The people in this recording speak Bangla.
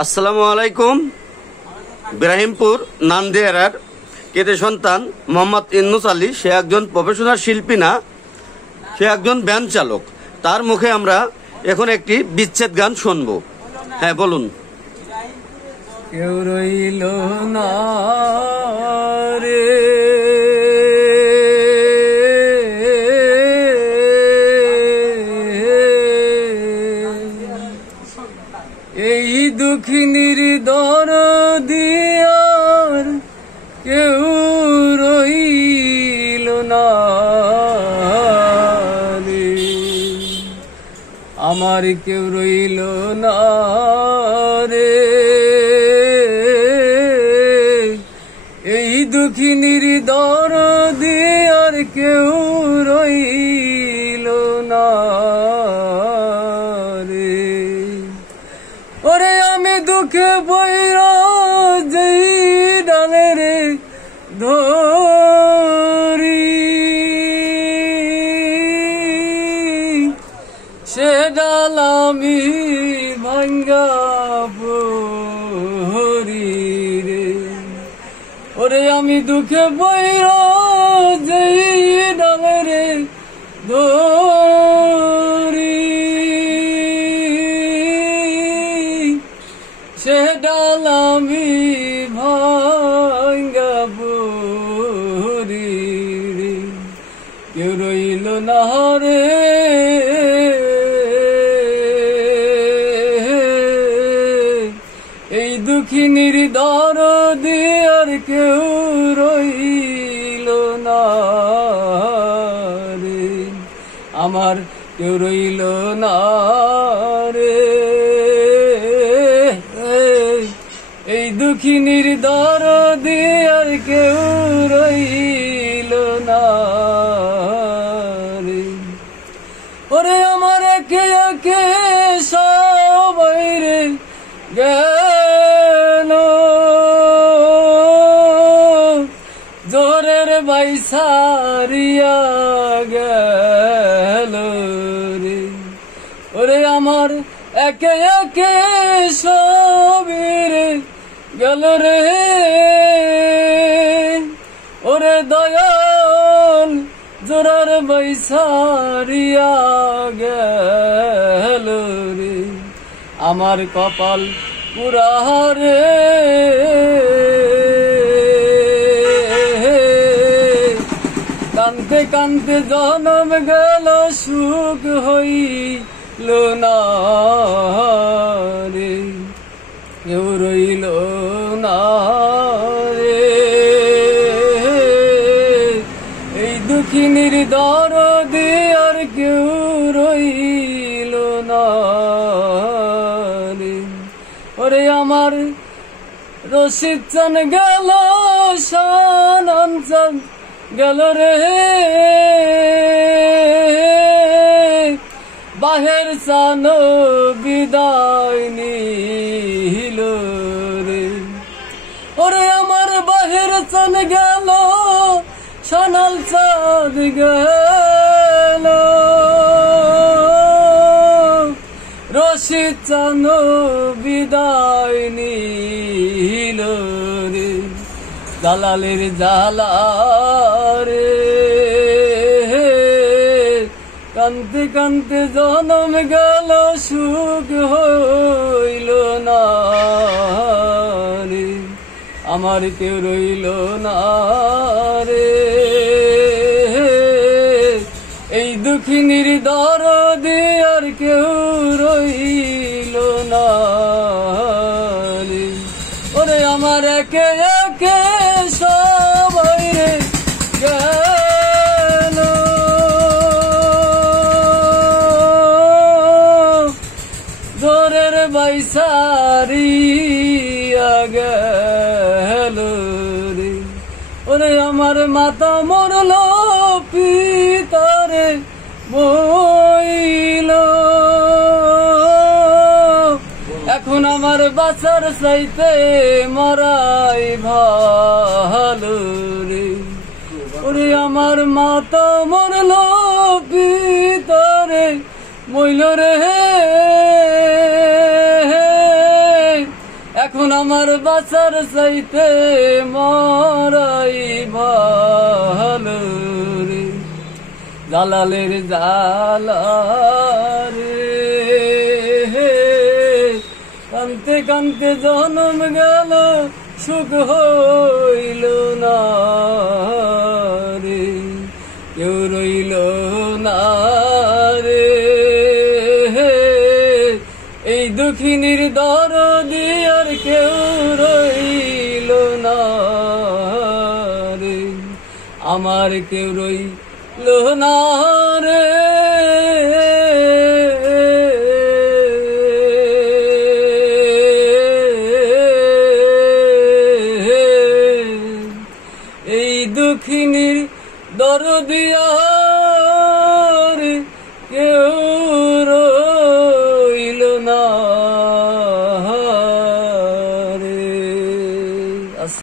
আসসালামু আলাইকুম। ইব্রাহিমপুর নান্দিয়ারার কেটে সন্তান মোহাম্মদ ইন্নুস আলী, সে একজন প্রফেশনাল শিল্পী না, সে একজন ব্যান্ড চালক। তার মুখে আমরা এখন একটি বিচ্ছেদ গান শুনব। হ্যাঁ, বলুন। কেউ রইল না রে, এই দুঃখিনীর দরদি আর কেউ রইল না রে, আমার কেউ রইল না রে, এই দুঃখিনীর দরদি আর কেউ রইল না রে। ওরে আমি দুঃখে বইরা যেই ডালে রে ধরি, সে ডাল আমি ভাঙ্গা পড়ি রে। ওরে আমি দুঃখে বইরা যেই ডালে রে ধরি, সে ডাল আমি ভাঙ্গা পড়ি রে। কেউ রইল না রে, এই দুঃখিনীর দরদি আর কেউ রইল না রে, আমার কেউ রইল না রে, এই দুঃখিনীর দরদি আর কেউ রইল না রে। ওরে আমার একে একে সবাই রে গেল, জোরের বাইসারিয়া গেল রে। ওরে আমার একে একে সবই রে গেল রে, ওরে দয়াল জোরার বাইসারিয়া গেল রে। আমার কপাল পুরা রে, কানতে কানতে জনম গেল সুখ হইল না রে, কেউ রইল না রে, এই দুঃখিনীর দরদি আর কেউ রইল না রে। ওরে আমার রশিদ চান গেল, শানন চান গেল রে, বাহের চান বিদায় নিল রে। ওরে আমার বাহের চান গেল, সোনাল চাঁদ গেল, রশিদ চান বিদায় নিল রে। জালালের জালা রে, কানতে কানতে জনম গেল সুখ হইল না রে, আমার কেউ রইল না রে, এই দুঃখিনীর দরদি আর কেউ রইল না রে। ওরে আমার একে একে সবাই রে গেল, জোরের বাইসারিয়া গেল রে। ওরে আমার মাতা মরল, পিতারে বইল, এখন আমার বাঁচার চাইতে মরাই ভালো রে। ওরে আমার মাতা মরল, পিতারে মইল রে, এখন আমার বাঁচার চাইতে মরাই ভালো রে, জালালের জালা রে। কানতে কানতে জনম গেল সুখ হইল না রে, কেউ রইল না রে। এই দুঃখিনীর দরদি আর কেউ রইল না রে, আমার কেউ রইল না রে। এই দুঃখিনীর দরদি